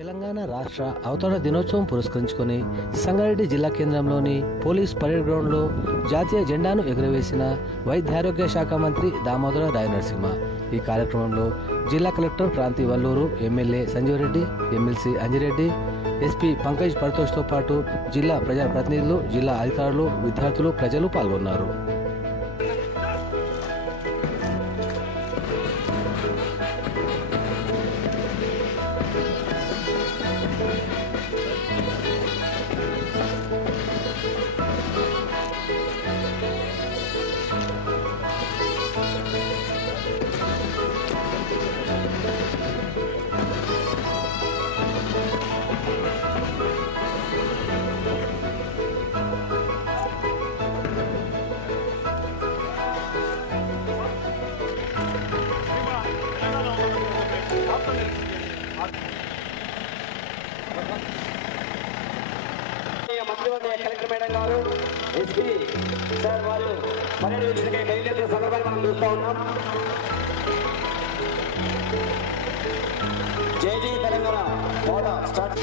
తెలంగాణ రాష్ట్ర అవతరణ దినోత్సవం పురస్కరించుకొని సంగారెడ్డి జిల్లా కేంద్రంలోని పోలీస్ పరేడ్ గ్రౌండ్లో జాతీయ జెండాను ఎగురవేసిన వైద్యారోగ్య శాఖ మంత్రి దామోదర రాయనరసింహ. ఈ కార్యక్రమంలో జిల్లా collector Kranthi Valluru, MLA Sanjeeva Reddy, MLC Anji Reddy, SP Pankaj పరితోష్తో పాటు జిల్లా ప్రజాప్రతినిధులు, జిల్లా అధికారులు, విద్యార్థులు, ప్రజలు పాల్గొన్నారు. మంత్రివర్గ కలెక్టర్ మేడం గారు, ఎస్పీ సార్ వాళ్ళు పర్యటన బయలుదేరిన సందర్భాన్ని మనం చూస్తూ ఉన్నాం. జై జై తెలంగాణ మోడల్ స్టార్ట్.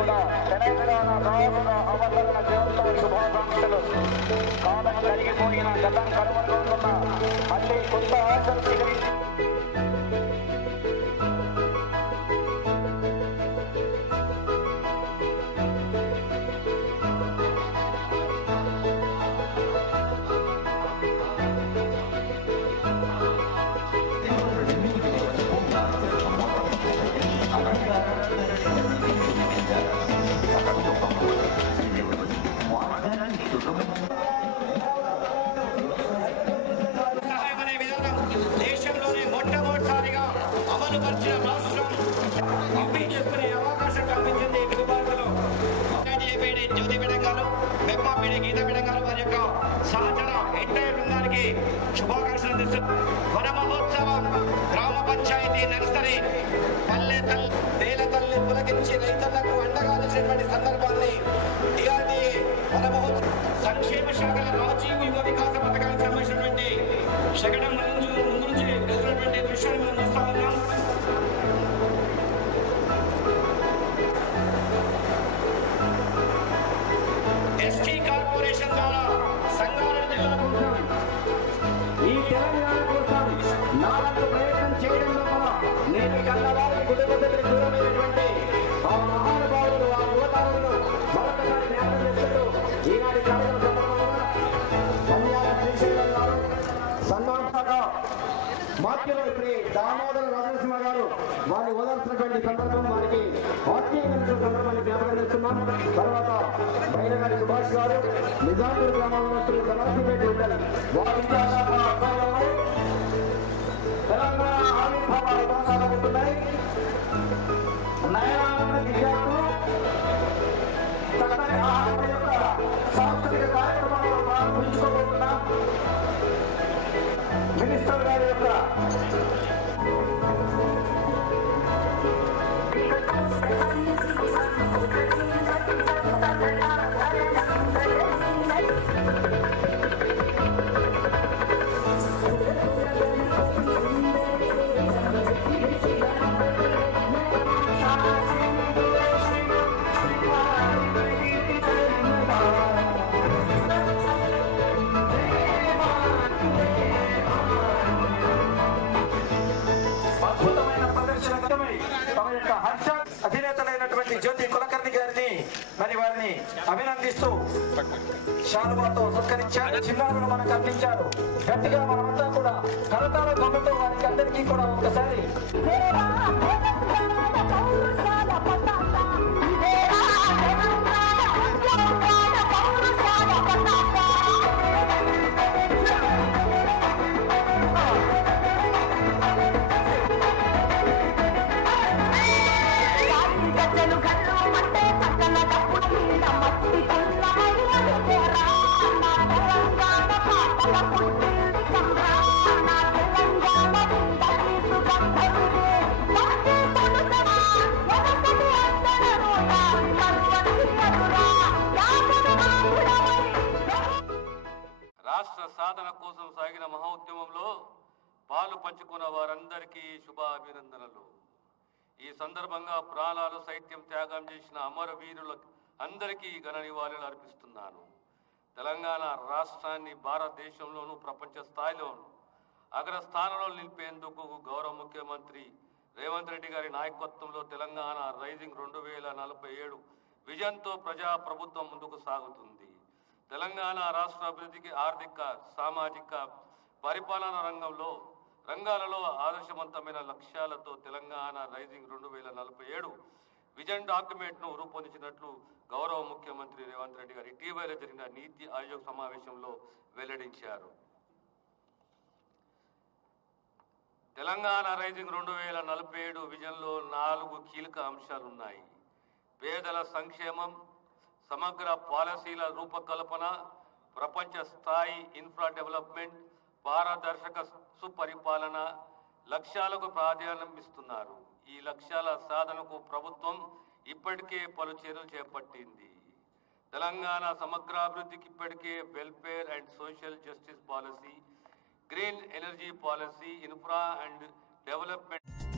కూడా తెలంగాణ రాష్ట్ర అవతరణ దినోత్సవ శుభాకాంక్షలు. కాలం జరిగిపోయిన గతం కనుమరుగవుతున్న మళ్ళీ కొత్త ఆశలు స్వీకరించి సహాయమనే విధానం దేశంలోనే మొట్టమొదటిసారిగా అమలు పరిచిన రాష్ట్రం అప్పీ చేసుకునే అవకాశం కల్పించింది. విభాగంలో జ్యోతి మేడం గారు, బెమ్మపేడి గీత మేడం గారు వారి యొక్క సహచర ఎంటైర్ బృందానికి శుభాకాంక్షలు అందిస్తున్నారు. వన మహోత్సవం గ్రామ పంచాయతీ నర్సరీ పల్లె నేల తల్లి పులకించి రైతులకు అండగా నిలిచినటువంటి సందర్భాన్ని డిఆర్డీఏ వన మహోత్సవం సంక్షేమ శాఖల రాజీవ్ యువ వికాస పథకానికి సంబంధించినటువంటి శకటం ముందు నుంచి వెళ్తున్నటువంటి దృశ్యాన్ని మనం చూస్తా ఉన్నాం. ఎస్టీ కార్పొరేషన్ ద్వారా సంగారెడ్డి జిల్లా కోసం, ఈ తెలంగాణ కోసం నాలుగు ప్రయత్నం చేయడం వల్ల నేటి కన్నవారి కుటుంబ సభ్యులు దూరమైనటువంటి ఆ మహానుభావులు, ఆ యువతారులు మరొకసారి జ్ఞాపకం చేస్తూ ఈనాటి కార్యక్రమ సందర్భంగా ధన్యాల శ్రీశైలం గారు సన్మానంగా మాధ్యులు శ్రీ దామోదర రాజనరసింహ గారు వారిని ఓదార్చినటువంటి సందర్భం, వారికి ఆత్మీయ సందర్భాన్ని జ్ఞాపకం చేస్తున్నాం. తర్వాత బైరగారి సుభాష్ గారు నిజాంపూర్ గ్రామంలో సదాశివపేట ఉండాలి. వారి తెలంగాణ ఆవిర్భావ విధానాలు ఉంటున్నాయి. నయనానంద విద్యార్థులు చక్కని ఆహారం యొక్క సాంస్కృతిక కార్యక్రమాలను ప్రారంభించుకోబోతున్నాం. మినిస్టర్ గారి యొక్క అధినేతలైనటువంటి జ్యోతి కులకర్ణి గారిని మరి వారిని అభినందిస్తూ శాలువాతో సత్కరించారు. చిన్నారులు మనకు అందించారు. గట్టిగా మనమంతా కూడా కరతాళ ధ్వనులతో వారికి అందరికీ కూడా ఒకసారి తెలంగాణ సాధన కోసం సాగిన మహోద్యమంలో పాలు పంచుకున్న వారందరికీ శుభాభినందనలు. ఈ సందర్భంగా ప్రాణాలు సైత్యం త్యాగం చేసిన అమరవీరుల అందరికీ ఘన నివాళులు అర్పిస్తున్నాను. తెలంగాణ రాష్ట్రాన్ని భారతదేశంలోనూ ప్రపంచ స్థాయిలోనూ అగ్రస్థానంలో నిలిపేందుకు గౌరవ ముఖ్యమంత్రి రేవంత్ రెడ్డి గారి నాయకత్వంలో తెలంగాణ రైజింగ్ 2047 విజన్తో ప్రజాప్రభుత్వం ముందుకు సాగుతుంది. తెలంగాణ రాష్ట్ర అభివృద్ధికి ఆర్థిక, సామాజిక, పరిపాలన రంగాలలో ఆదర్శవంతమైన లక్ష్యాలతో తెలంగాణ రైజింగ్ 2047 విజన్ డాక్యుమెంట్ను రూపొందించినట్లు గౌరవ ముఖ్యమంత్రి రేవంత్ రెడ్డి గారు ఇటీవల జరిగిన నీతి ఆయోగ్ సమావేశంలో వెల్లడించారు. తెలంగాణ రైజింగ్ 2047 విజన్లో 4 కీలక అంశాలున్నాయి. పేదల సంక్షేమం, సమగ్ర పాలసీల రూపకల్పన, ప్రపంచ స్థాయి ఇన్ఫ్రా డెవలప్మెంట్, పారదర్శక సుపరిపాలన లక్ష్యాలకు ప్రాధాన్యం ఇస్తున్నారు. ఈ లక్ష్యాల సాధనకు ప్రభుత్వం ఇప్పటికే పలు చర్యలు చేపట్టింది. తెలంగాణ సమగ్రాభివృద్ధికి ఇప్పటికే welfare and social justice policy, green energy policy, infra and development